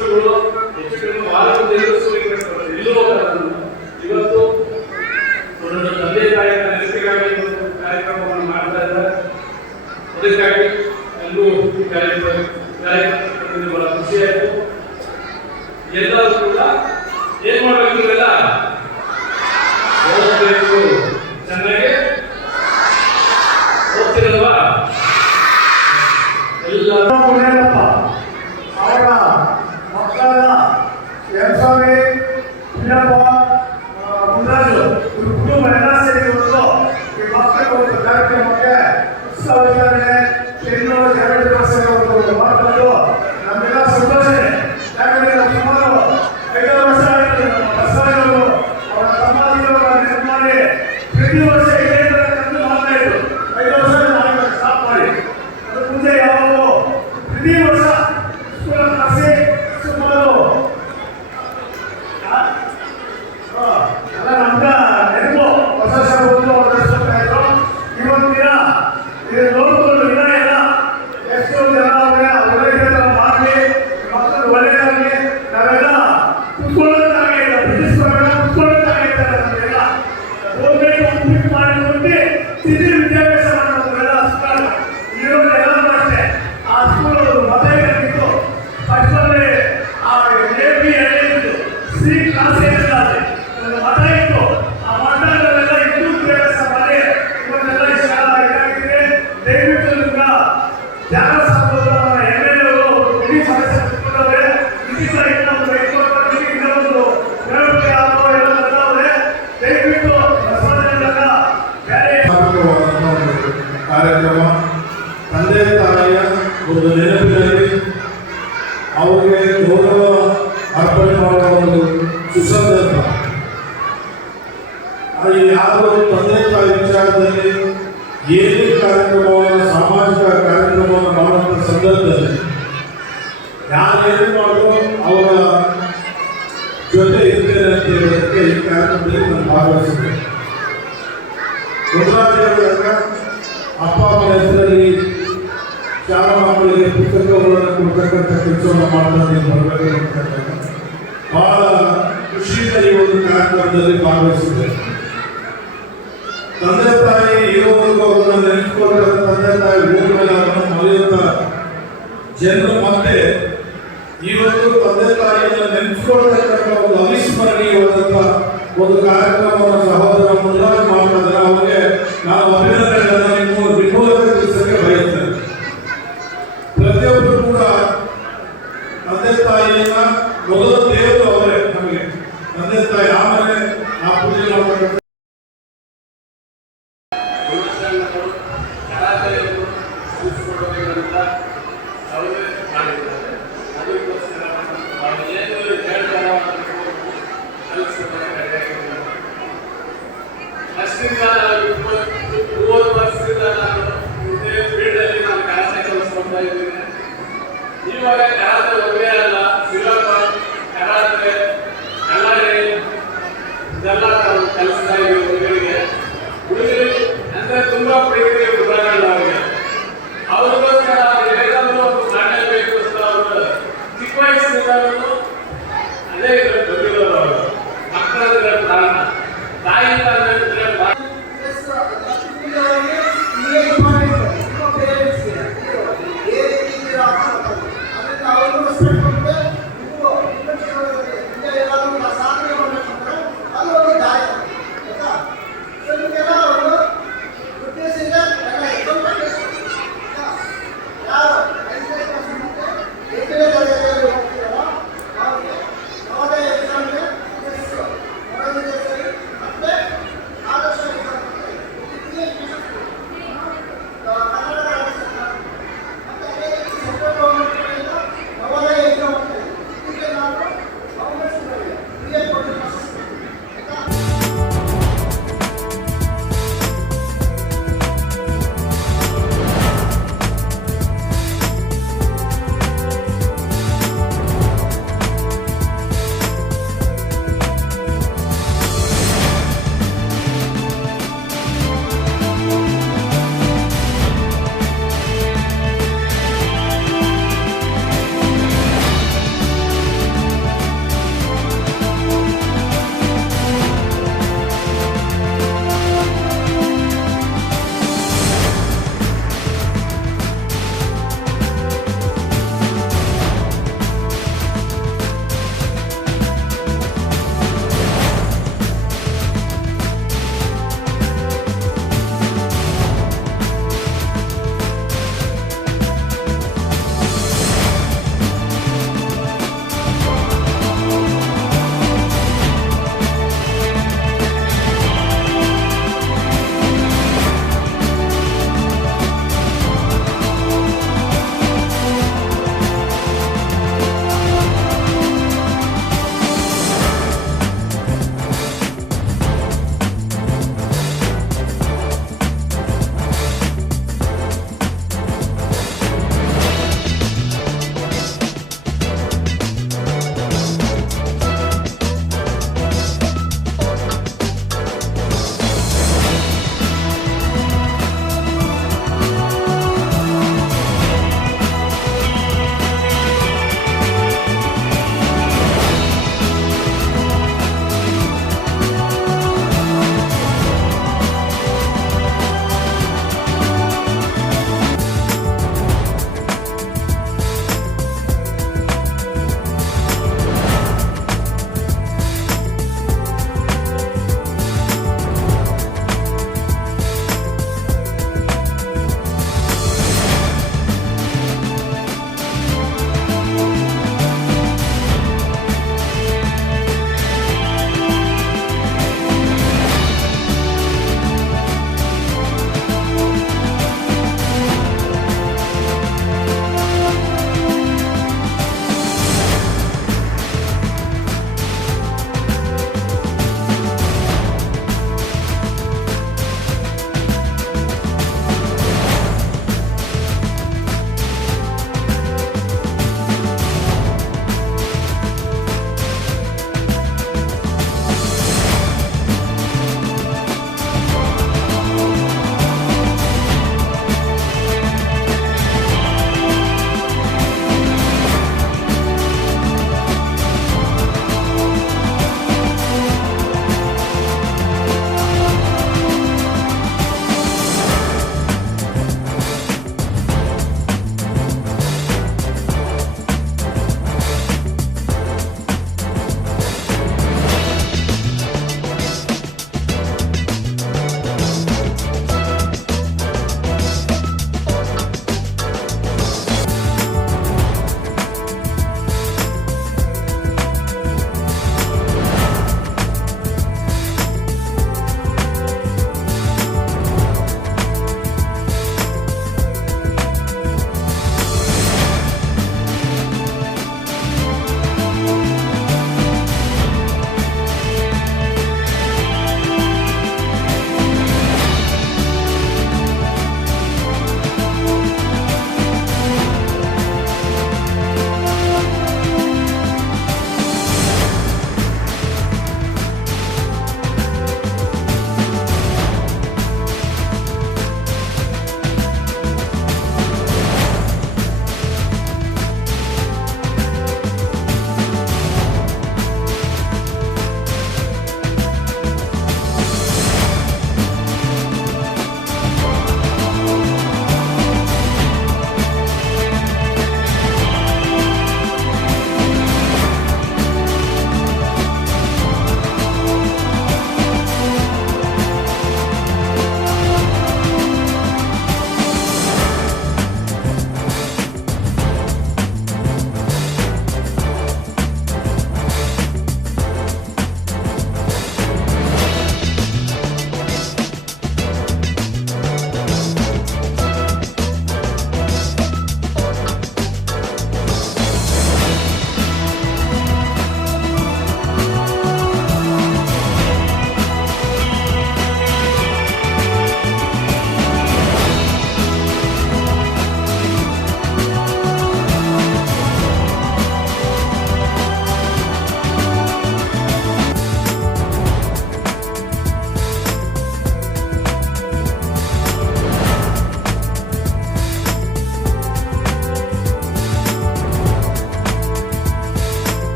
গুলো त्याच्यामध्ये क्रीडापा मुलाजो कुटुंब एनआरसी ಇವತ್ತು ಈ ಮಕ್ಕಳು ಒಂದು ಕಾರ್ಯಕ್ರಮಕ್ಕೆ ಉತ್ಸವಕ್ಕೆ ಕೇಂದ್ರ ಎರಡು ವರ್ಷಗಳ ಒಂದು ಮಾತು ಇವತ್ತು ತಂದೆ ತಾಯಿಯನ್ನು ನೆನೆಸ್ಕೊಳ್ತಕ್ಕಂಥ ಒಂದು ಅವಿಸ್ಮರಣೀಯವಾದಂತಹ ಒಂದು ಕಾರ್ಯಕ್ರಮವನ್ನು ಸಹೋದರ ಮುಂದಾಗಿ ಮಾಡಿದ್ರೆ ಅವರಿಗೆ ನಾವು ಅಭಿನಂದನೆಗಳನ್ನು ನಿಮ್ಮ Hallelujah.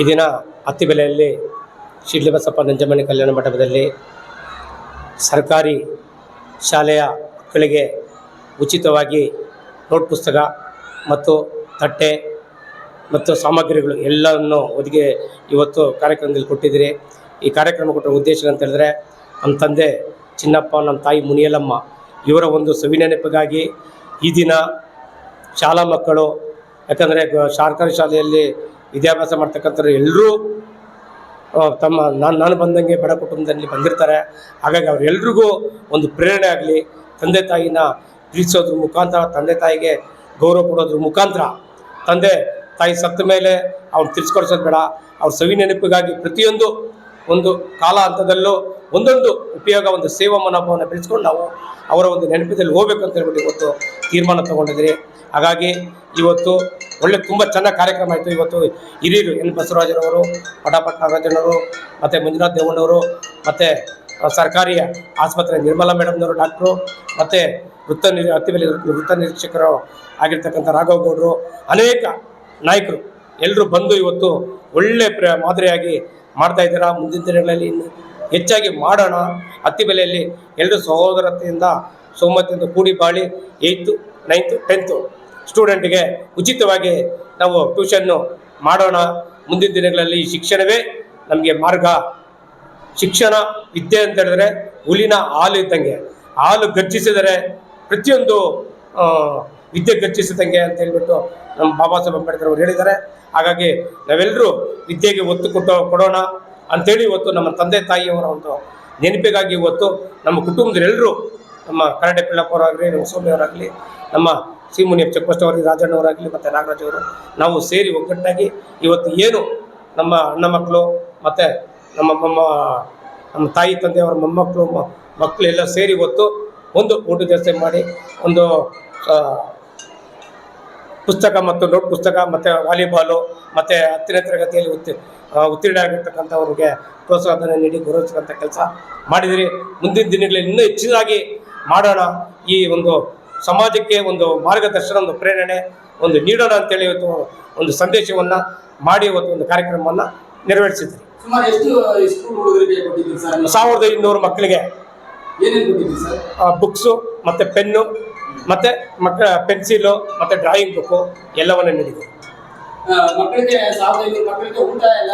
ಈ ದಿನ ಅತ್ತಿಬೆಲೆಯಲ್ಲಿ ಶಿಡ್ಲಬಸಪ್ಪ ನಂಜಮಣಿ ಕಲ್ಯಾಣ ಮಂಟಪದಲ್ಲಿ ಸರ್ಕಾರಿ ಶಾಲೆಯ ಮಕ್ಕಳಿಗೆ ಉಚಿತವಾಗಿ ನೋಟ್ ಪುಸ್ತಕ ಮತ್ತು ತಟ್ಟೆ ಮತ್ತು ಸಾಮಗ್ರಿಗಳು ಎಲ್ಲವನ್ನು ಒದಗಿ ಇವತ್ತು ಕಾರ್ಯಕ್ರಮದಲ್ಲಿ ಕೊಟ್ಟಿದ್ದೀರಿ. ಈ ಕಾರ್ಯಕ್ರಮ ಕೊಟ್ಟ ಉದ್ದೇಶ ಅಂತ ಹೇಳಿದ್ರೆ, ನಮ್ಮ ತಂದೆ ಚಿನ್ನಪ್ಪ, ನಮ್ಮ ತಾಯಿ ಮುನಿಯಲಮ್ಮ ಇವರ ಒಂದು ಸವಿನೆನಪಿಗಾಗಿ ಈ ದಿನ ಶಾಲಾ ಮಕ್ಕಳು, ಯಾಕಂದರೆ ಸರ್ಕಾರಿ ಶಾಲೆಯಲ್ಲಿ ವಿದ್ಯಾಭ್ಯಾಸ ಮಾಡ್ತಕ್ಕಂಥವ್ರು ಎಲ್ಲರೂ ತಮ್ಮ ನಾನು ನಾನು ಬಂದಂಗೆ ಬಡ ಕುಟುಂಬದಲ್ಲಿ ಬಂದಿರ್ತಾರೆ. ಹಾಗಾಗಿ ಅವರೆಲ್ರಿಗೂ ಒಂದು ಪ್ರೇರಣೆ ಆಗಲಿ, ತಂದೆ ತಾಯಿನ ಪ್ರೀತಿಸೋದ್ರ ಮುಖಾಂತರ, ತಂದೆ ತಾಯಿಗೆ ಗೌರವ ಕೊಡೋದ್ರ ಮುಖಾಂತರ ತಂದೆ ತಾಯಿ ಸತ್ತ ಮೇಲೆ ಅವ್ರು ತಿರ್ಸ್ಕೊಡ್ಸೋದು ಬೇಡ. ಅವ್ರ ಸವಿ ನೆನಪಿಗಾಗಿ ಪ್ರತಿಯೊಂದು ಒಂದು ಕಾಲ ಹಂತದಲ್ಲೂ ಒಂದೊಂದು ಉಪಯೋಗ, ಒಂದು ಸೇವಾ ಮನೋಭಾವನ ಬೆಳೆಸ್ಕೊಂಡು ನಾವು ಅವರ ಒಂದು ನೆನಪಿನಲ್ಲಿ ಹೋಗ್ಬೇಕು ಅಂತ ಹೇಳ್ಬಿಟ್ಟು ಇವತ್ತು ತೀರ್ಮಾನ ತೊಗೊಂಡಿದ್ದೀರಿ. ಹಾಗಾಗಿ ಇವತ್ತು ಒಳ್ಳೆ ತುಂಬ ಚೆನ್ನಾಗಿ ಕಾರ್ಯಕ್ರಮ ಆಯಿತು. ಇವತ್ತು ಹಿರಿಯರು ಎನ್ ಬಸವರಾಜನವರು ಪಟಾಪಟ್ ನಾಗರಾಜನವರು ಮತ್ತು ಮಂಜುನಾಥ್ ದೇವಣ್ಣವರು, ಮತ್ತು ಸರ್ಕಾರಿ ಆಸ್ಪತ್ರೆ ನಿರ್ಮಲಾ ಮೇಡಮ್ನವರು, ಡಾಕ್ಟ್ರು, ಮತ್ತು ವೃತ್ತ ನಿರ್ ಅತ್ತಿಬೆಲೆ ವೃತ್ತ ನಿರೀಕ್ಷಕರು ಆಗಿರ್ತಕ್ಕಂಥ ರಾಘವ್ ಗೌಡರು, ಅನೇಕ ನಾಯಕರು. ಎಲ್ಲರೂ ಬಂದು ಇವತ್ತು ಒಳ್ಳೆ ಪ್ರ, ಮಾದರಿಯಾಗಿ ಮಾಡ್ತಾ ಇದ್ದೀರಾ. ಮುಂದಿನ ದಿನಗಳಲ್ಲಿ ಹೆಚ್ಚಾಗಿ ಮಾಡೋಣ. ಹತ್ತಿ ಬೆಲೆಯಲ್ಲಿ ಎಲ್ಲರೂ ಸಹೋದರತೆಯಿಂದ ಸೋಮತೆಯಿಂದ ಕೂಡಿ ಬಾಳಿ, ಏಯ್ತು, ನೈನ್ತು, ಟೆಂತು. ಸ್ಟೂಡೆಂಟ್ಗೆ ಉಚಿತವಾಗಿ ನಾವು ಟ್ಯೂಷನ್ನು ಮಾಡೋಣ. ಮುಂದಿನ ದಿನಗಳಲ್ಲಿ ಈ ಶಿಕ್ಷಣವೇ ನಮಗೆ ಮಾರ್ಗ. ಶಿಕ್ಷಣ ವಿದ್ಯೆ ಅಂತ ಹೇಳಿದ್ರೆ ಹುಲಿನ ಹಾಲು ಇದ್ದಂಗೆ. ಹಾಲು ಗರ್ಜಿಸಿದರೆ ಪ್ರತಿಯೊಂದು ವಿದ್ಯೆ ಗರ್ಜಿಸಿದಂಗೆ ಅಂತ ಹೇಳ್ಬಿಟ್ಟು ನಮ್ಮ ಬಾಬಾ ಸಾಹೇಬ್ ಅಂಬೇಡ್ಕರ್ ಅವರು ಹೇಳಿದ್ದಾರೆ. ಹಾಗಾಗಿ ನಾವೆಲ್ಲರೂ ವಿದ್ಯೆಗೆ ಒತ್ತು ಕೊಟ್ಟು ಕೊಡೋಣ ಅಂಥೇಳಿ ಇವತ್ತು ನಮ್ಮ ತಂದೆ ತಾಯಿಯವರ ಒಂದು ನೆನಪಿಗಾಗಿ ಇವತ್ತು ನಮ್ಮ ಕುಟುಂಬದರೆಲ್ಲರೂ ನಮ್ಮ ಕರಡೆ ಪಿಳ್ಳಪ್ಪವರಾಗಲಿ ನಮ್ಮ ಸೋಮ್ಯವರಾಗಲಿ, ನಮ್ಮ ಸಿ ಮುನಿಯಪ್ಪ ಅವರಿಗೆ ರಾಜಣ್ಣವರಾಗಲಿ ಮತ್ತು ನಾಗರಾಜ್ ಅವರು ನಾವು ಸೇರಿ ಒಗ್ಗಟ್ಟಾಗಿ ಇವತ್ತು ಏನು ನಮ್ಮ ಅಣ್ಣ ಮಕ್ಕಳು ಮತ್ತು ನಮ್ಮ ಮೊಮ್ಮ, ನಮ್ಮ ತಾಯಿ, ತಂದೆಯವರ ಮೊಮ್ಮಕ್ಕಳು ಮಕ್ಕಳು ಎಲ್ಲ ಸೇರಿ ಇವತ್ತು ಒಂದು ಊಟ ವ್ಯವಸ್ಥೆ ಮಾಡಿ, ಒಂದು ಪುಸ್ತಕ ಮತ್ತು ನೋಟ್ ಪುಸ್ತಕ ಮತ್ತು ವಾಲಿಬಾಲು ಮತ್ತು ಹತ್ತನೇ ತರಗತಿಯಲ್ಲಿ ಉತ್ತಿ ಉತ್ತೀರ್ಣ ಆಗಿರ್ತಕ್ಕಂಥವ್ರಿಗೆ ಪ್ರೋತ್ಸಾಹನ ನೀಡಿ ಗೌರವಿಸ್ತಕ್ಕಂಥ ಕೆಲಸ ಮಾಡಿದಿರಿ. ಮುಂದಿನ ದಿನಗಳಲ್ಲಿ ಇನ್ನೂ ಹೆಚ್ಚಿನದಾಗಿ ಮಾಡೋಣ ಈ ಒಂದು ಸಮಾಜಕ್ಕೆ ಒಂದು ಮಾರ್ಗದರ್ಶನ ಒಂದು ಪ್ರೇರಣೆ ಒಂದು ನೀಡೋಣ ಅಂತೇಳಿ ಇವತ್ತು ಒಂದು ಸಂದೇಶವನ್ನು ಮಾಡಿ ಇವತ್ತು ಒಂದು ಕಾರ್ಯಕ್ರಮವನ್ನು ನೆರವೇರಿಸಿದ್ರಿ. ಸುಮಾರು ಎಷ್ಟು ಸ್ಕೂಲ್ ಹುಡುಗರಿಗೆ ಕೊಟ್ಟಿದ್ದೀರಿ ಸರ್ ನೀವು? ಸಾವಿರದ ಇನ್ನೂರು ಮಕ್ಕಳಿಗೆ. ಏನೇನು ಕೊಟ್ಟಿದ್ದೀರಿ ಸರ್? ಬುಕ್ಸು ಮತ್ತು ಪೆನ್ನು ಮತ್ತು ಮಕ್ಕಳ ಪೆನ್ಸಿಲು ಮತ್ತು ಡ್ರಾಯಿಂಗ್ ಬುಕ್ಕು ಎಲ್ಲವನ್ನು ನೀಡಿದೆ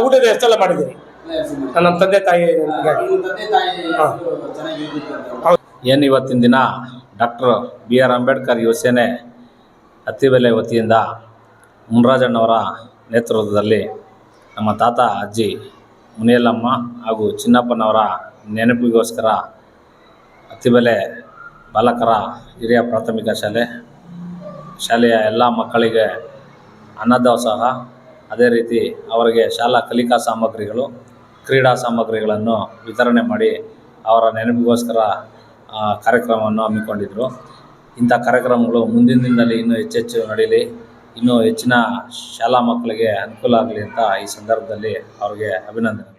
ಊಟದ ಎಷ್ಟೆಲ್ಲ ಮಾಡಿದ್ದೀನಿ ನನ್ನ ನಮ್ಮ ತಂದೆ ತಾಯಿ ನಿಮ್ಮ ತಂದೆ ತಾಯಿ ಹಾ. ಎಷ್ಟು ಚೆನ್ನಾಗಿರ್ಬೇಕು ಅಂತ. ಏನು ಇವತ್ತಿನ ದಿನ? ಡಾಕ್ಟರ್ ಬಿ ಆರ್ ಅಂಬೇಡ್ಕರ್ ಯುವಸೇನೆ ಅತ್ತಿಬೆಲೆ ವತಿಯಿಂದ ಮುನ್ರಾಜಣ್ಣವರ ನೇತೃತ್ವದಲ್ಲಿ ನಮ್ಮ ತಾತ, ಅಜ್ಜಿ ಮುನಿಯಲ್ಲಮ್ಮ ಹಾಗೂ ಚಿನ್ನಪ್ಪನವರ ನೆನಪಿಗೋಸ್ಕರ ಅತ್ತಿಬೆಲೆ ಬಾಲಕರ ಹಿರಿಯ ಪ್ರಾಥಮಿಕ ಶಾಲೆ, ಶಾಲೆಯ ಎಲ್ಲ ಮಕ್ಕಳಿಗೆ ಅನ್ನದಾಸೋಹ ಅದೇ ರೀತಿ ಅವರಿಗೆ ಶಾಲಾ ಕಲಿಕಾ ಸಾಮಗ್ರಿಗಳು, ಕ್ರೀಡಾ ಸಾಮಗ್ರಿಗಳನ್ನು ವಿತರಣೆ ಮಾಡಿ ಅವರ ನೆನಪಿಗೋಸ್ಕರ ಕಾರ್ಯಕ್ರಮವನ್ನು ಹಮ್ಮಿಕೊಂಡಿದ್ದರು ಇಂಥ ಕಾರ್ಯಕ್ರಮಗಳು ಮುಂದಿನ ದಿನದಲ್ಲಿ ಇನ್ನೂ ಹೆಚ್ಚೆಚ್ಚು ನಡೀಲಿ. ಇನ್ನೂ ಹೆಚ್ಚಿನ ಶಾಲಾ ಮಕ್ಕಳಿಗೆ ಅನುಕೂಲ ಆಗಲಿ ಅಂತ ಈ ಸಂದರ್ಭದಲ್ಲಿ ಅವ್ರಿಗೆ ಅಭಿನಂದನೆ.